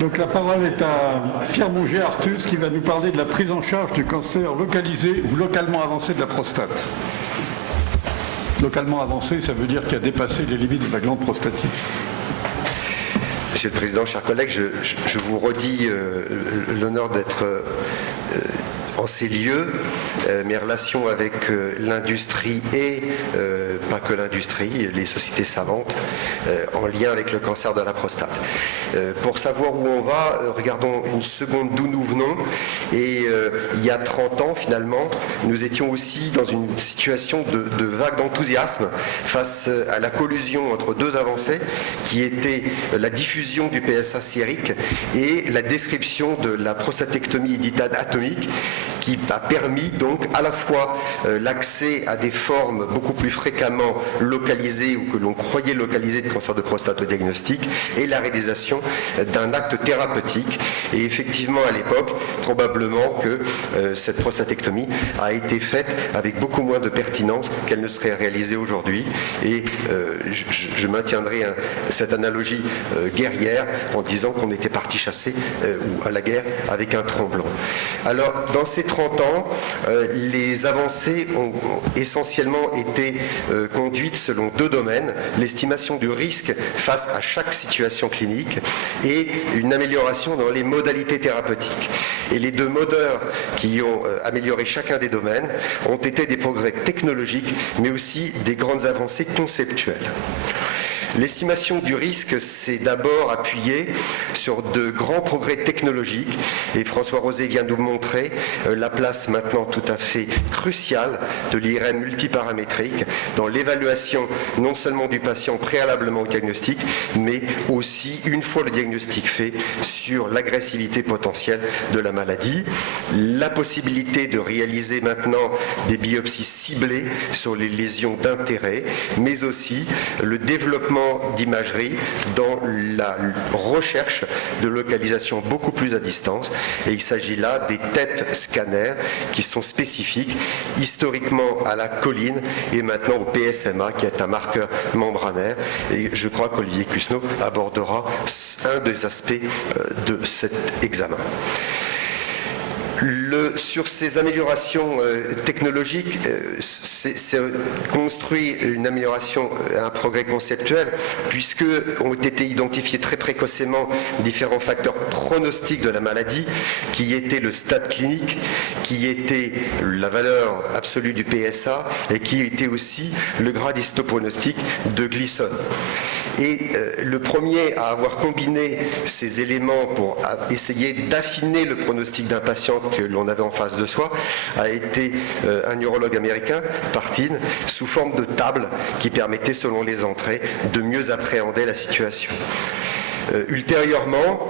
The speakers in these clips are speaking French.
Donc la parole est à Pierre Mouget-Artus qui va nous parler de la prise en charge du cancer localisé ou localement avancé de la prostate. Localement avancé, ça veut dire qu'il a dépassé les limites de la glande prostatique. Monsieur le Président, chers collègues, je vous redis l'honneur d'être en ces lieux. Mes relations avec l'industrie et pas que l'industrie, les sociétés savantes en lien avec le cancer de la prostate. Pour savoir où on va, regardons une seconde d'où nous venons. Et il y a 30 ans, finalement, nous étions aussi dans une situation de vague d'enthousiasme face à la collusion entre deux avancées qui étaient la diffusion du PSA sérique et la description de la prostatectomie dite atomique, qui a permis donc à la fois l'accès à des formes beaucoup plus fréquemment localisées ou que l'on croyait localisées de cancer de prostate au diagnostic et la réalisation d'un acte thérapeutique. Et effectivement à l'époque, probablement que cette prostatectomie a été faite avec beaucoup moins de pertinence qu'elle ne serait réalisée aujourd'hui. Et je maintiendrai cette analogie guerrière en disant qu'on était parti chasser ou à la guerre avec un tremblant. Alors dans ces 30 ans, les avancées ont essentiellement été conduites selon deux domaines: l'estimation du risque face à chaque situation clinique et une amélioration dans les modalités thérapeutiques. Et les deux moteurs qui ont amélioré chacun des domaines ont été des progrès technologiques, mais aussi des grandes avancées conceptuelles. L'estimation du risque s'est d'abord appuyée sur de grands progrès technologiques et François Rosé vient de nous montrer la place maintenant tout à fait cruciale de l'IRM multiparamétrique dans l'évaluation non seulement du patient préalablement au diagnostic, mais aussi une fois le diagnostic fait sur l'agressivité potentielle de la maladie. La possibilité de réaliser maintenant des biopsies ciblées sur les lésions d'intérêt, mais aussi le développement d'imagerie dans la recherche de localisation beaucoup plus à distance. Et il s'agit là des têtes scanners qui sont spécifiques historiquement à la choline et maintenant au PSMA qui est un marqueur membranaire. Et je crois qu'Olivier Cusneau abordera un des aspects de cet examen. Sur ces améliorations technologiques, c'est construit une amélioration, un progrès conceptuel, puisque ont été identifiés très précocement différents facteurs pronostiques de la maladie, qui étaient le stade clinique, qui était la valeur absolue du PSA, et qui était aussi le grade histopronostique de Gleason. Et le premier à avoir combiné ces éléments pour essayer d'affiner le pronostic d'un patient que l'on avait en face de soi a été un neurologue américain, Partin, sous forme de table qui permettait, selon les entrées, de mieux appréhender la situation. Ultérieurement,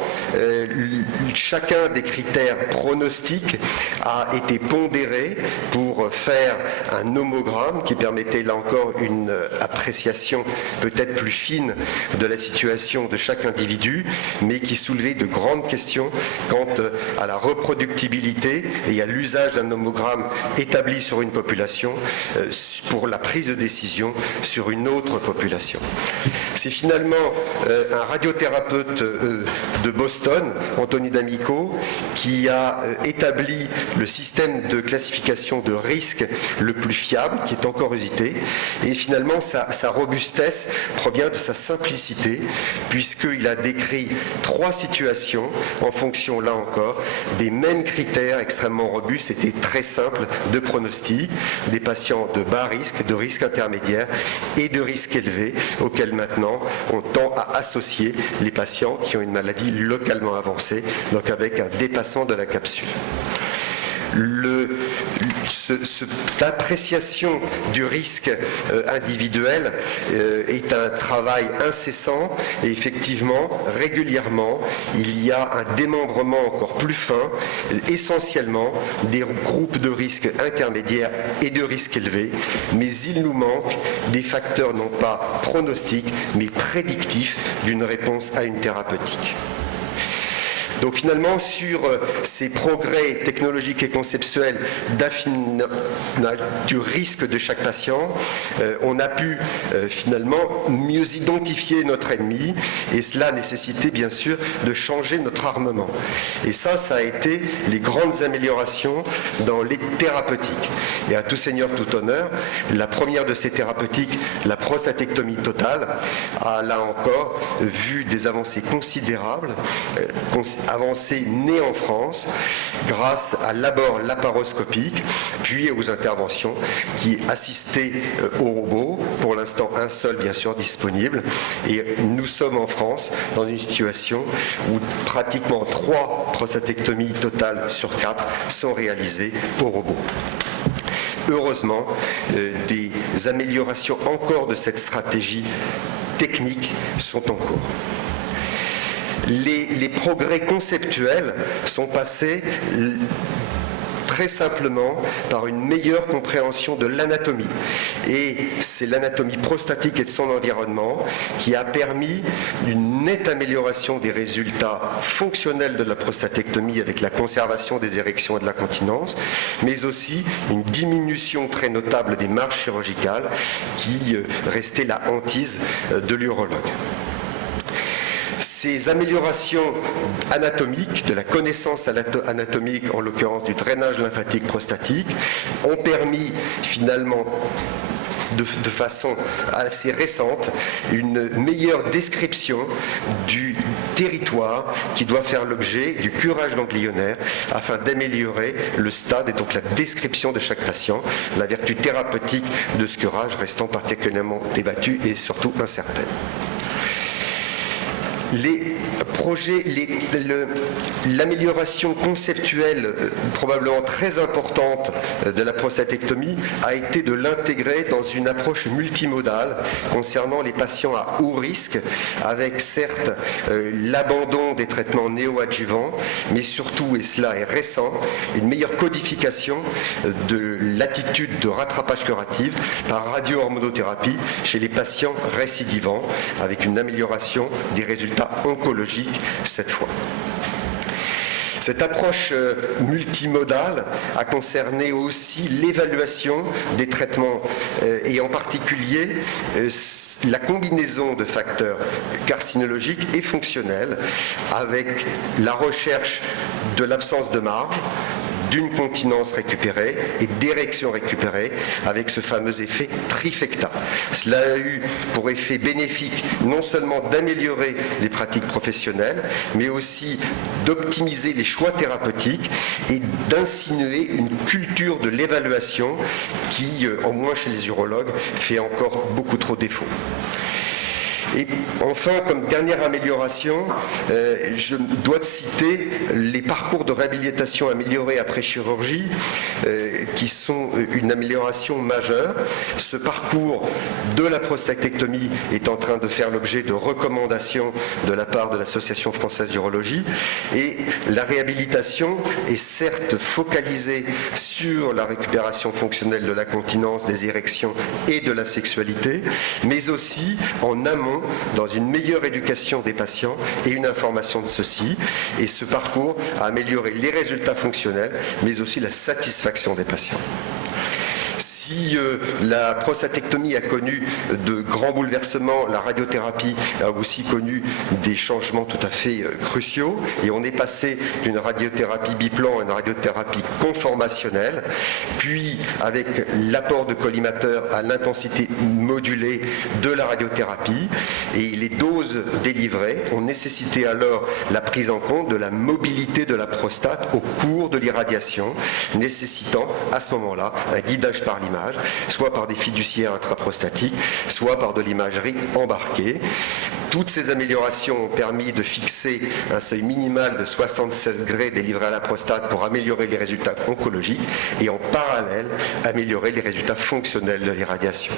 chacun des critères pronostiques a été pondéré pour faire un nomogramme qui permettait là encore une appréciation peut-être plus fine de la situation de chaque individu, mais qui soulevait de grandes questions quant à la reproductibilité et à l'usage d'un nomogramme établi sur une population pour la prise de décision sur une autre population. C'est finalement un radiothérapeute de Boston, Anthony D'Amico, qui a établi le système de classification de risque le plus fiable, qui est encore usité, et finalement sa robustesse provient de sa simplicité, puisqu'il a décrit 3 situations en fonction, là encore, des mêmes critères extrêmement robustes, c'était très simple, de pronostic, des patients de bas risque, de risque intermédiaire et de risque élevé, auxquels maintenant on tend à associer les patients qui ont une maladie localement avancée, donc avec un dépassement de la capsule. L'appréciation du risque individuel est un travail incessant et effectivement, régulièrement, il y a un démembrement encore plus fin, essentiellement des groupes de risques intermédiaires et de risques élevés, mais il nous manque des facteurs non pas pronostiques, mais prédictifs d'une réponse à une thérapeutique. Donc finalement, sur ces progrès technologiques et conceptuels d'affinage du risque de chaque patient, on a pu finalement mieux identifier notre ennemi, et cela a nécessité bien sûr de changer notre armement. Et ça a été les grandes améliorations dans les thérapeutiques. Et à tout seigneur, tout honneur, la première de ces thérapeutiques, la prostatectomie totale, a là encore vu des avancées considérables, avancées nées en France, grâce à l'abord laparoscopique, puis aux interventions qui assistaient au robot, pour l'instant un seul bien sûr disponible, et nous sommes en France dans une situation où pratiquement 3 prostatectomies totales sur 4 sont réalisées au robot. Heureusement, des améliorations encore de cette stratégie technique sont en cours. Les progrès conceptuels sont passés très simplement par une meilleure compréhension de l'anatomie. Et c'est l'anatomie prostatique et de son environnement qui a permis une nette amélioration des résultats fonctionnels de la prostatectomie avec la conservation des érections et de la continence, mais aussi une diminution très notable des marges chirurgicales qui restait la hantise de l'urologue. Ces améliorations anatomiques, de la connaissance anatomique, en l'occurrence du drainage lymphatique prostatique, ont permis finalement de façon assez récente une meilleure description du territoire qui doit faire l'objet du curage ganglionnaire afin d'améliorer le stade et donc la description de chaque patient, la vertu thérapeutique de ce curage restant particulièrement débattue et surtout incertaine. Les projets, l'amélioration conceptuelle probablement très importante de la prostatectomie a été de l'intégrer dans une approche multimodale concernant les patients à haut risque, avec certes l'abandon des traitements néoadjuvants, mais surtout, et cela est récent, une meilleure codification de l'attitude de rattrapage curatif par radio-hormonothérapie chez les patients récidivants, avec une amélioration des résultats oncologiques cette fois. Cette approche multimodale a concerné aussi l'évaluation des traitements et en particulier la combinaison de facteurs carcinologiques et fonctionnels avec la recherche de l'absence de marge, d'une continence récupérée et d'érection récupérée avec ce fameux effet trifecta. Cela a eu pour effet bénéfique non seulement d'améliorer les pratiques professionnelles, mais aussi d'optimiser les choix thérapeutiques et d'insinuer une culture de l'évaluation qui, au moins chez les urologues, fait encore beaucoup trop défaut. Et enfin, comme dernière amélioration, je dois citer les parcours de réhabilitation améliorés après chirurgie, qui sont une amélioration majeure. Ce parcours de la prostatectomie est en train de faire l'objet de recommandations de la part de l'Association française d'urologie, et la réhabilitation est certes focalisée sur la récupération fonctionnelle de la continence, des érections et de la sexualité, mais aussi en amont dans une meilleure éducation des patients et une information de ceux-ci. Et ce parcours a amélioré les résultats fonctionnels, mais aussi la satisfaction des patients. Si la prostatectomie a connu de grands bouleversements, la radiothérapie a aussi connu des changements tout à fait cruciaux, et on est passé d'une radiothérapie biplan à une radiothérapie conformationnelle, puis avec l'apport de collimateurs à l'intensité modulée de la radiothérapie, et les doses délivrées ont nécessité alors la prise en compte de la mobilité de la prostate au cours de l'irradiation, nécessitant à ce moment-là un guidage par l'image, soit par des fiduciaires intraprostatiques, soit par de l'imagerie embarquée. Toutes ces améliorations ont permis de fixer un seuil minimal de 76 grès délivré à la prostate pour améliorer les résultats oncologiques et en parallèle améliorer les résultats fonctionnels de l'irradiation.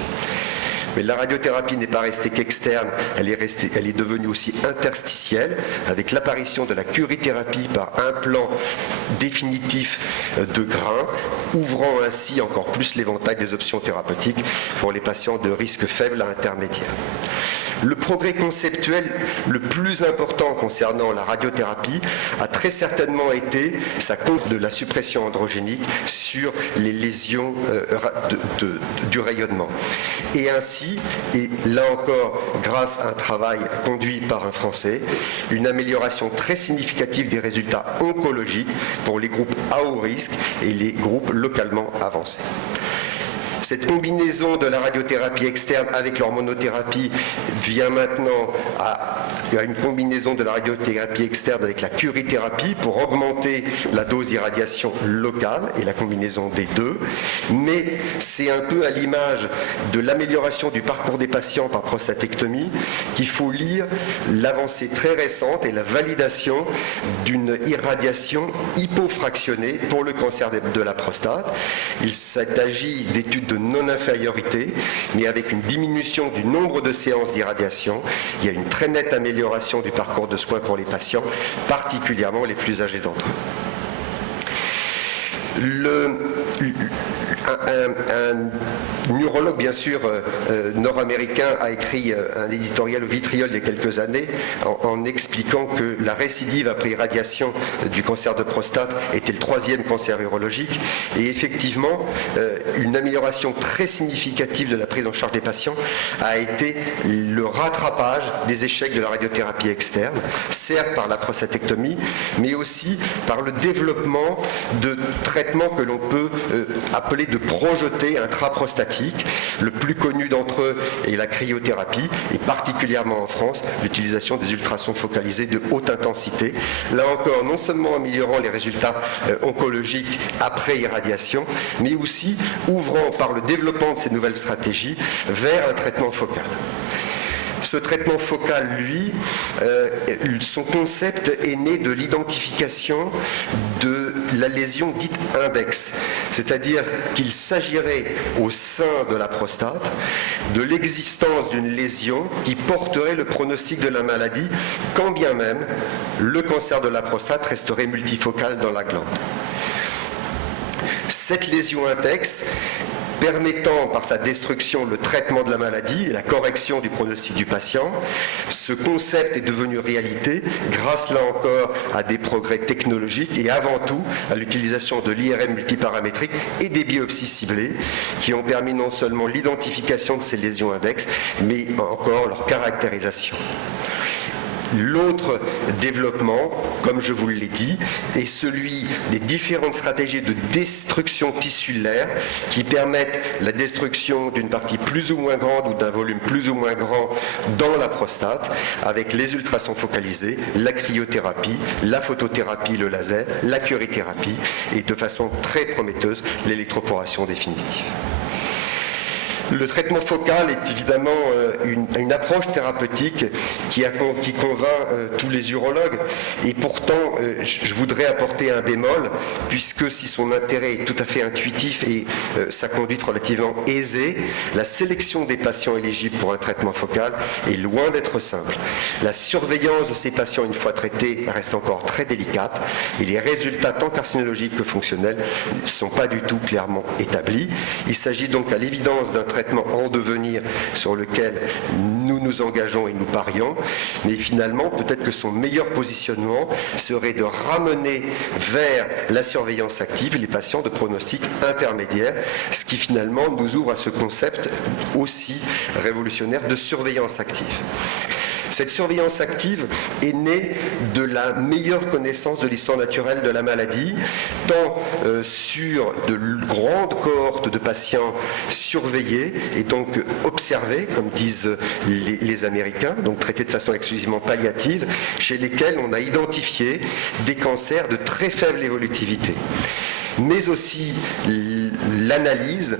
Mais la radiothérapie n'est pas restée qu'externe, elle est devenue aussi interstitielle, avec l'apparition de la curithérapie par implant définitif de grains, ouvrant ainsi encore plus l'éventail des options thérapeutiques pour les patients de risque faible à intermédiaire. Le progrès conceptuel le plus important concernant la radiothérapie a très certainement été sa compte de la suppression androgénique sur les lésions du rayonnement. Et ainsi, et là encore grâce à un travail conduit par un Français, une amélioration très significative des résultats oncologiques pour les groupes à haut risque et les groupes localement avancés. Cette combinaison de la radiothérapie externe avec l'hormonothérapie vient maintenant à une combinaison de la radiothérapie externe avec la curithérapie pour augmenter la dose d'irradiation locale et la combinaison des deux. Mais c'est un peu à l'image de l'amélioration du parcours des patients par prostatectomie qu'il faut lire l'avancée très récente et la validation d'une irradiation hypofractionnée pour le cancer de la prostate. Il s'agit d'études de non-infériorité, mais avec une diminution du nombre de séances d'irradiation. Il y a une très nette amélioration du parcours de soins pour les patients, particulièrement les plus âgés d'entre eux. Un neurologue, bien sûr, nord-américain a écrit un éditorial au Vitriol il y a quelques années en expliquant que la récidive après irradiation du cancer de prostate était le 3e cancer urologique. Et effectivement, une amélioration très significative de la prise en charge des patients a été le rattrapage des échecs de la radiothérapie externe, certes par la prostatectomie, mais aussi par le développement de traitements que l'on peut appeler de projetés intraprostatiques. Le plus connu d'entre eux est la cryothérapie, et particulièrement en France, l'utilisation des ultrasons focalisés de haute intensité. Là encore, non seulement améliorant les résultats oncologiques après irradiation, mais aussi ouvrant par le développement de ces nouvelles stratégies vers un traitement focal. Ce traitement focal, lui, son concept est né de l'identification de la lésion dite index, c'est-à-dire qu'il s'agirait au sein de la prostate de l'existence d'une lésion qui porterait le pronostic de la maladie, quand bien même le cancer de la prostate resterait multifocal dans la glande. Cette lésion index, permettant par sa destruction le traitement de la maladie et la correction du pronostic du patient. Ce concept est devenu réalité grâce là encore à des progrès technologiques et avant tout à l'utilisation de l'IRM multiparamétrique et des biopsies ciblées qui ont permis non seulement l'identification de ces lésions index, mais encore leur caractérisation. L'autre développement, comme je vous l'ai dit, est celui des différentes stratégies de destruction tissulaire qui permettent la destruction d'une partie plus ou moins grande ou d'un volume plus ou moins grand dans la prostate avec les ultrasons focalisés, la cryothérapie, la photothérapie, le laser, la curithérapie et de façon très prometteuse l'électroporation définitive. Le traitement focal est évidemment une approche thérapeutique qui convainc tous les urologues et pourtant je voudrais apporter un bémol puisque si son intérêt est tout à fait intuitif et sa conduite relativement aisée, la sélection des patients éligibles pour un traitement focal est loin d'être simple. La surveillance de ces patients une fois traités reste encore très délicate et les résultats tant carcinologiques que fonctionnels ne sont pas du tout clairement établis. Il s'agit donc à l'évidence d'un traitement en devenir sur lequel nous nous engageons et nous parions, mais finalement peut-être que son meilleur positionnement serait de ramener vers la surveillance active les patients de pronostic intermédiaire, ce qui finalement nous ouvre à ce concept aussi révolutionnaire de surveillance active. Cette surveillance active est née de la meilleure connaissance de l'histoire naturelle de la maladie, tant sur de grandes cohortes de patients surveillés et donc observés, comme disent les Américains, donc traités de façon exclusivement palliative, chez lesquels on a identifié des cancers de très faible évolutivité, mais aussi l'analyse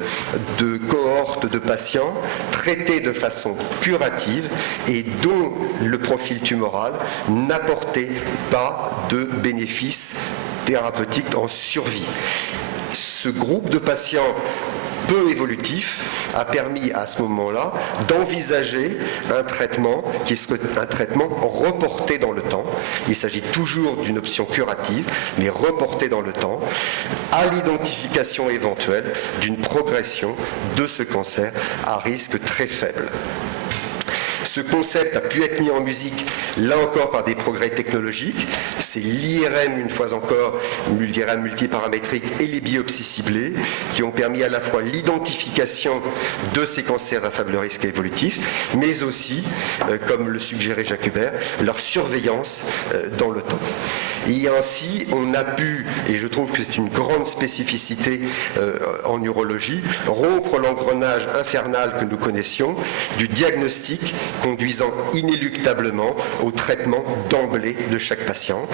de cohortes de patients traités de façon curative et dont le profil tumoral n'apportait pas de bénéfices thérapeutiques en survie. Ce groupe de patients peu évolutif a permis à ce moment-là d'envisager un traitement qui serait un traitement reporté dans le temps. Il s'agit toujours d'une option curative, mais reporté dans le temps, à l'identification éventuelle d'une progression de ce cancer à risque très faible. Ce concept a pu être mis en musique, là encore, par des progrès technologiques. C'est l'IRM, une fois encore, l'IRM multiparamétrique et les biopsies ciblées, qui ont permis à la fois l'identification de ces cancers à faible risque évolutif, mais aussi, comme le suggérait Jacques Hubert, leur surveillance dans le temps. Et ainsi, on a pu, et je trouve que c'est une grande spécificité en urologie, rompre l'engrenage infernal que nous connaissions du diagnostic conduisant inéluctablement au traitement d'emblée de chaque patient.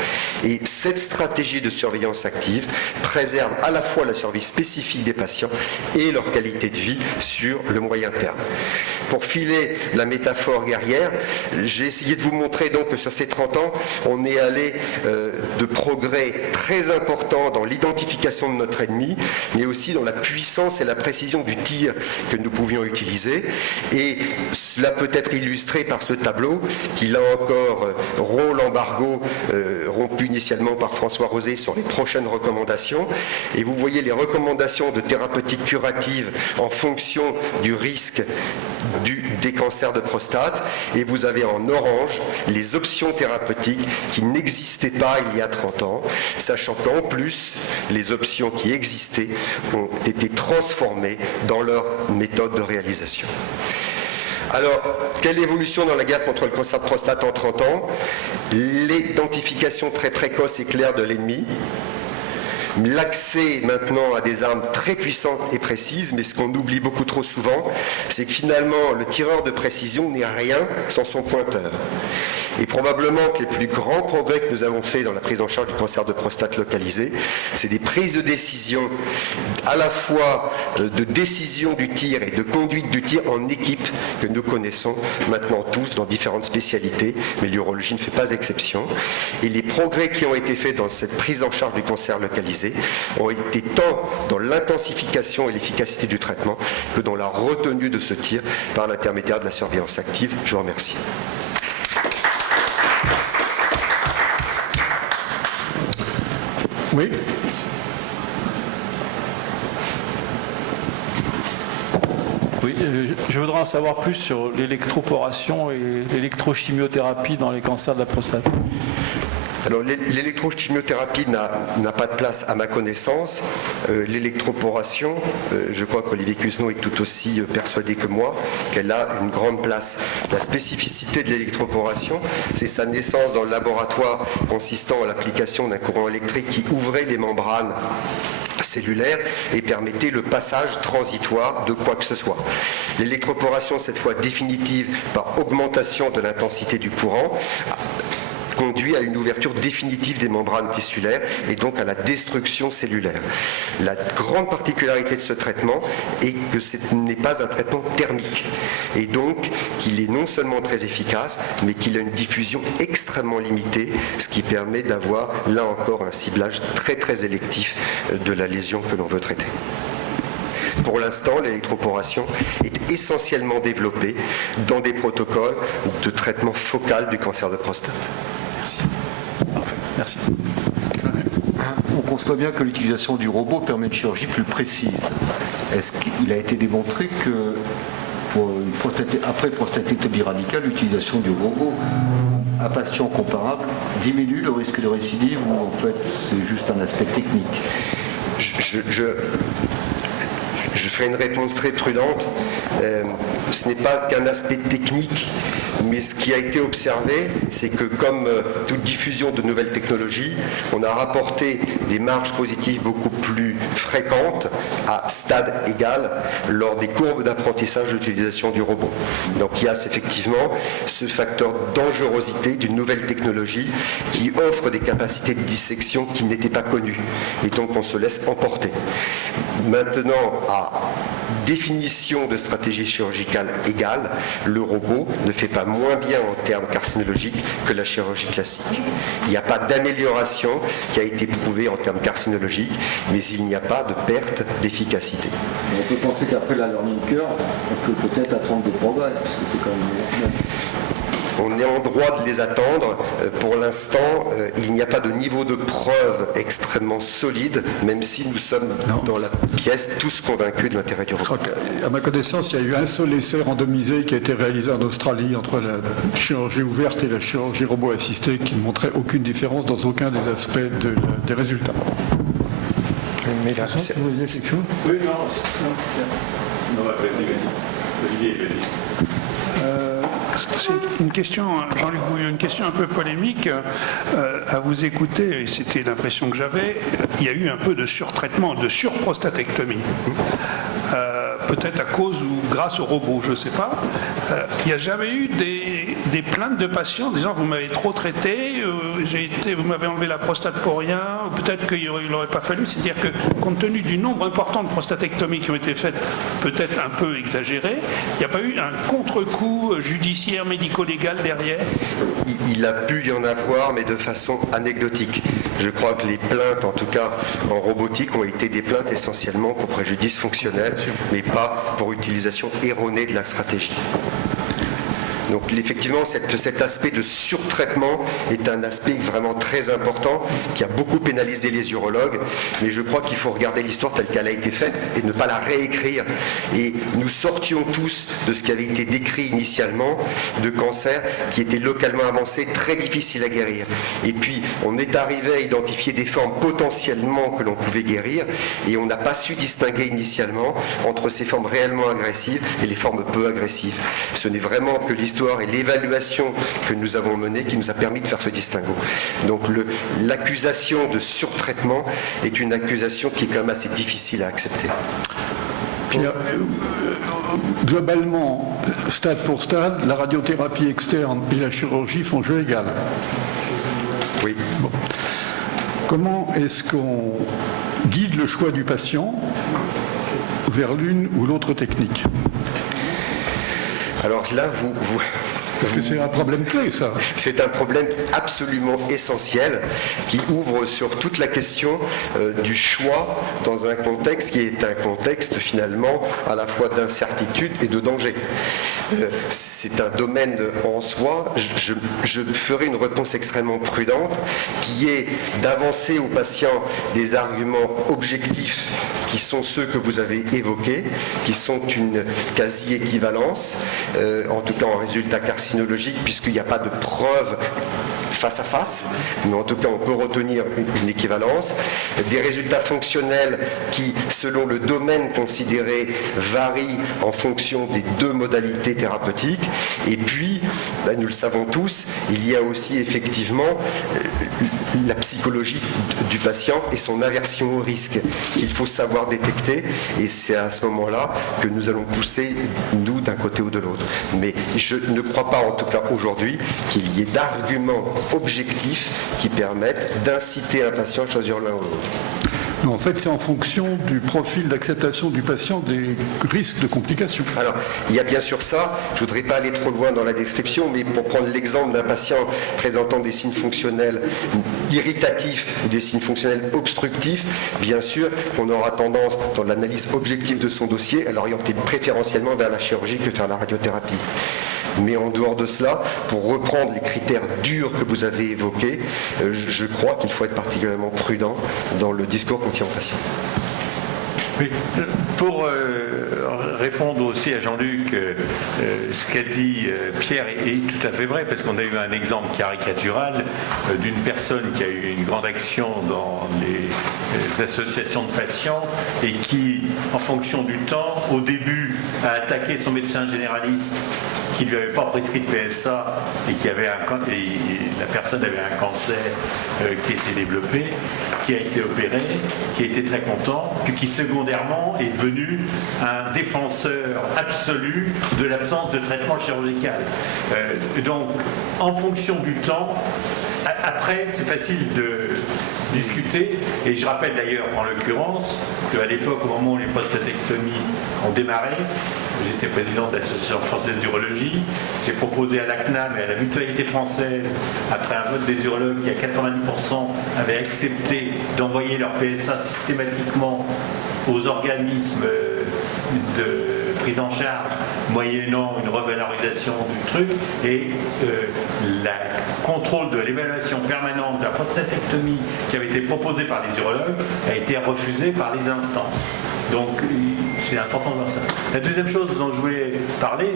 Et cette stratégie de surveillance active préserve à la fois la survie spécifique des patients et leur qualité de vie sur le moyen terme. Pour filer la métaphore guerrière, j'ai essayé de vous montrer donc que sur ces 30 ans, on est allé de progrès très importants dans l'identification de notre ennemi, mais aussi dans la puissance et la précision du tir que nous pouvions utiliser. Et cela peut être illustré par ce tableau qui, là encore, rompt l'embargo rompu initialement par François Rosé sur les prochaines recommandations. Et vous voyez les recommandations de thérapeutique curative en fonction du risque des cancers de prostate. Et vous avez en orange les options thérapeutiques qui n'existaient pas il y a 30 ans, sachant qu'en plus, les options qui existaient ont été transformées dans leur méthode de réalisation. Alors, quelle évolution dans la guerre contre le cancer de prostate en 30 ans? L'identification très précoce et claire de l'ennemi, l'accès maintenant à des armes très puissantes et précises, mais ce qu'on oublie beaucoup trop souvent, c'est que finalement, le tireur de précision n'est rien sans son pointeur. Et probablement que les plus grands progrès que nous avons faits dans la prise en charge du cancer de prostate localisé, c'est des prises de décision, à la fois de décision du tir et de conduite du tir en équipe que nous connaissons maintenant tous dans différentes spécialités, mais l'urologie ne fait pas exception. Et les progrès qui ont été faits dans cette prise en charge du cancer localisé ont été tant dans l'intensification et l'efficacité du traitement que dans la retenue de ce tir par l'intermédiaire de la surveillance active. Je vous remercie. Oui. Oui, je voudrais en savoir plus sur l'électroporation et l'électrochimiothérapie dans les cancers de la prostate. Alors l'électrochimiothérapie n'a pas de place à ma connaissance. L'électroporation, je crois qu'Olivier Cusneau est tout aussi persuadé que moi qu'elle a une grande place. La spécificité de l'électroporation, c'est sa naissance dans le laboratoire consistant à l'application d'un courant électrique qui ouvrait les membranes cellulaire et permettait le passage transitoire de quoi que ce soit. L'électroporation, cette fois définitive par augmentation de l'intensité du courant, conduit à une ouverture définitive des membranes tissulaires et donc à la destruction cellulaire. La grande particularité de ce traitement est que ce n'est pas un traitement thermique et donc qu'il est non seulement très efficace mais qu'il a une diffusion extrêmement limitée, ce qui permet d'avoir là encore un ciblage très très électif de la lésion que l'on veut traiter. Pour l'instant, l'électroporation est essentiellement développée dans des protocoles de traitement focal du cancer de prostate. Merci. Parfait. Merci. On conçoit bien que l'utilisation du robot permet une chirurgie plus précise. Est-ce qu'il a été démontré que pour après prostatectomie radicale, l'utilisation du robot à patient comparable diminue le risque de récidive ou en fait c'est juste un aspect technique? Je ferai une réponse très prudente. Ce n'est pas qu'un aspect technique, mais ce qui a été observé, c'est que comme toute diffusion de nouvelles technologies, on a rapporté des marges positives beaucoup plus fréquentes à stade égal lors des courbes d'apprentissage d'utilisation du robot. Donc il y a effectivement ce facteur dangerosité d'une nouvelle technologie qui offre des capacités de dissection qui n'étaient pas connues. Et donc on se laisse emporter. Maintenant, à définition de stratégie chirurgicale égale, le robot ne fait pas moins bien en termes carcinologiques que la chirurgie classique. Il n'y a pas d'amélioration qui a été prouvée en termes carcinologiques, mais il n'y a pas de perte d'efficacité. On peut penser qu'après la learning curve, on peut peut-être attendre des progrès, parce que c'est quand même... on est en droit de les attendre. Pour l'instant, il n'y a pas de niveau de preuve extrêmement solide, même si nous sommes dans la pièce tous convaincus de l'intérêt du robot. À ma connaissance, il y a eu un seul essai randomisé qui a été réalisé en Australie entre la chirurgie ouverte et la chirurgie robot assistée qui ne montrait aucune différence dans aucun des aspects des résultats. Mais là, c'est- Vous voyez quelque chose ? Oui, non, Olivier, C'est une question, Jean-Luc Bouillon, une question un peu polémique. À vous écouter, et c'était l'impression que j'avais, il y a eu un peu de surtraitement, de surprostatectomie. Peut-être à cause ou grâce au robot, je ne sais pas. Il n'y a jamais eu des plaintes de patients disant vous m'avez trop traité, vous m'avez enlevé la prostate pour rien, ou peut-être qu'il n'aurait pas fallu. C'est-à-dire que compte tenu du nombre important de prostatectomies qui ont été faites, peut-être un peu exagérées, il n'y a pas eu un contre-coup judiciaire, médico-légal derrière. Il a pu y en avoir, mais de façon anecdotique. Je crois que les plaintes, en tout cas en robotique, ont été des plaintes essentiellement pour préjudice fonctionnel, mais pas pour utilisation erronée de la stratégie. Donc effectivement, cet aspect de surtraitement est un aspect vraiment très important qui a beaucoup pénalisé les urologues, mais je crois qu'il faut regarder l'histoire telle qu'elle a été faite et ne pas la réécrire. Et nous sortions tous de ce qui avait été décrit initialement, de cancers qui étaient localement avancés, très difficiles à guérir. Et puis on est arrivé à identifier des formes potentiellement que l'on pouvait guérir, et on n'a pas su distinguer initialement entre ces formes réellement agressives et les formes peu agressives. Ce n'est vraiment que l'histoire et l'évaluation que nous avons menée qui nous a permis de faire ce distinguo. Donc l'accusation de surtraitement est une accusation qui est quand même assez difficile à accepter. Pierre, globalement, stade pour stade, la radiothérapie externe et la chirurgie font jeu égal. Oui. Bon. Comment est-ce qu'on guide le choix du patient vers l'une ou l'autre technique ? Alors là, Parce que c'est un problème clé, ça. c'est un problème absolument essentiel qui ouvre sur toute la question du choix dans un contexte qui est un contexte finalement à la fois d'incertitude et de danger. C'est un domaine en soi. Je ferai une réponse extrêmement prudente qui est d'avancer aux patients des arguments objectifs qui sont ceux que vous avez évoqués, qui sont une quasi-équivalence, en tout cas en résultat carcinologique, puisqu'il n'y a pas de preuve face à face, mais en tout cas on peut retenir une équivalence, des résultats fonctionnels qui, selon le domaine considéré, varient en fonction des deux modalités thérapeutiques, et puis, nous le savons tous, il y a aussi effectivement la psychologie du patient et son aversion au risque qu'il faut savoir détecter, et c'est à ce moment-là que nous allons pousser, nous, d'un côté ou de l'autre. Mais je ne crois pas, en tout cas aujourd'hui, qu'il y ait d'arguments objectifs qui permettent d'inciter un patient à choisir l'un ou l'autre. En fait, c'est en fonction du profil d'acceptation du patient des risques de complications. Alors, il y a bien sûr ça. Je ne voudrais pas aller trop loin dans la description, mais pour prendre l'exemple d'un patient présentant des signes fonctionnels irritatifs ou des signes fonctionnels obstructifs, bien sûr qu'on aura tendance, dans l'analyse objective de son dossier, à l'orienter préférentiellement vers la chirurgie que vers la radiothérapie. Mais en dehors de cela, pour reprendre les critères durs que vous avez évoqués, je crois qu'il faut être particulièrement prudent dans le discours qu'on tient aux patients. Oui. Pour répondre aussi à Jean-Luc, ce qu'a dit Pierre est tout à fait vrai, parce qu'on a eu un exemple caricatural d'une personne qui a eu une grande action dans les associations de patients et qui, en fonction du temps, au début, a attaqué son médecin généraliste qui ne lui avait pas prescrit de PSA et la personne avait un cancer qui était développé, qui a été opéré, qui était très content, puis qui secondairement est devenu un défenseur absolu de l'absence de traitement chirurgical. Donc, en fonction du temps, après, c'est facile de discuter, et je rappelle d'ailleurs en l'occurrence qu'à l'époque, au moment où les prostatectomies ont démarré, j'étais président de l'Association française d'urologie, j'ai proposé à la CNAM et à la Mutualité française, après un vote des urologues qui à 90% avaient accepté d'envoyer leur PSA systématiquement aux organismes de prise en charge moyennant une revalorisation du truc, et le contrôle de l'évaluation permanente de la prostatectomie qui avait été proposée par les urologues a été refusé par les instances. Donc c'est important de voir ça. La deuxième chose dont je voulais parler,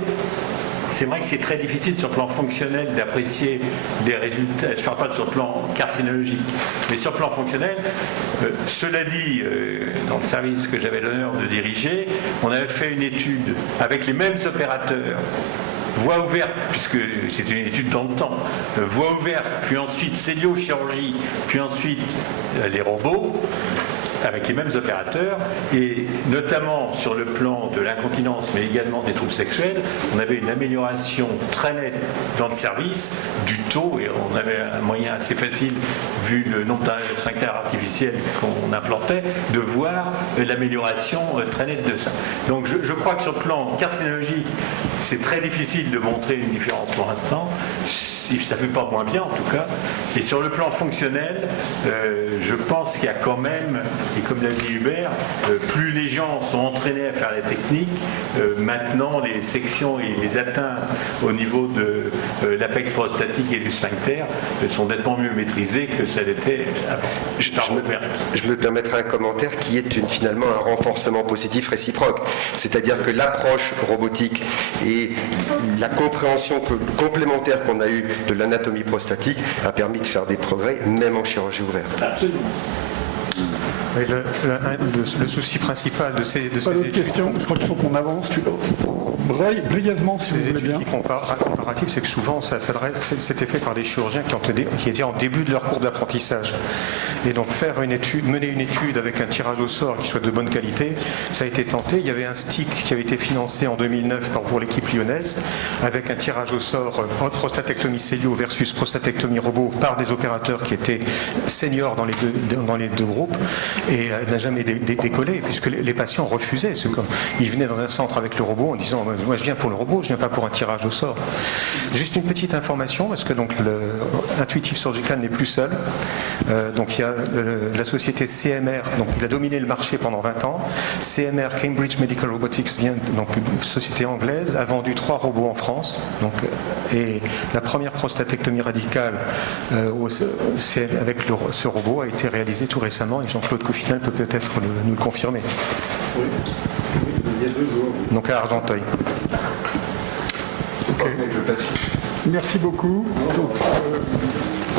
c'est vrai que c'est très difficile sur le plan fonctionnel d'apprécier les résultats. Je ne parle pas sur le plan carcinologique, mais sur le plan fonctionnel. Cela dit, dans le service que j'avais l'honneur de diriger, on avait fait une étude avec les mêmes opérateurs, voie ouverte, puisque c'est une étude dans le temps, voie ouverte, puis ensuite celluliochirurgie, puis ensuite les robots, avec les mêmes opérateurs, et notamment sur le plan de l'incontinence, mais également des troubles sexuels, on avait une amélioration très nette dans le service du taux, et on avait un moyen assez facile, vu le nombre de sphincters artificiels qu'on implantait, de voir l'amélioration très nette de ça. Donc je crois que sur le plan carcinologique, c'est très difficile de montrer une différence pour l'instant. Ça ne fait pas moins bien en tout cas. Et sur le plan fonctionnel, je pense qu'il y a quand même, et comme l'a dit Hubert, plus les gens sont entraînés à faire les techniques, maintenant les sections et les atteintes au niveau de l'apex prostatique et du sphincter sont nettement mieux maîtrisées que ça l'était avant. Je me permettrai un commentaire qui est finalement un renforcement positif réciproque. C'est-à-dire que l'approche robotique et la compréhension complémentaire qu'on a eue de l'anatomie prostatique a permis de faire des progrès, même en chirurgie ouverte. Absolument. Oui, le souci principal de ces Pas d'autres études, questions. Je crois qu'il faut qu'on avance. Brièvement, si vous ces voulez études bien. qui comparatives, c'est que souvent, c'était fait par des chirurgiens qui étaient en début de leur cours d'apprentissage. Et donc, mener une étude avec un tirage au sort qui soit de bonne qualité, ça a été tenté. Il y avait un stick qui avait été financé en 2009 pour l'équipe lyonnaise, avec un tirage au sort prostatectomie cellio versus prostatectomie robot par des opérateurs qui étaient seniors dans les deux groupes. Et elle n'a jamais décollé, puisque les patients refusaient. Ils venaient dans un centre avec le robot en disant « Moi, je viens pour le robot, je ne viens pas pour un tirage au sort ». Juste une petite information, parce que donc Intuitive Surgical n'est plus seul. Donc il y a la société CMR, donc il a dominé le marché pendant 20 ans. CMR, Cambridge Medical Robotics, donc une société anglaise, a vendu 3 robots en France. Et la première prostatectomie radicale avec ce robot a été réalisée tout récemment, et Jean-Claude Coffinel peut peut-être nous le confirmer. Oui, il y a 2 jours. Donc à Argenteuil. Ok. Merci beaucoup. Donc,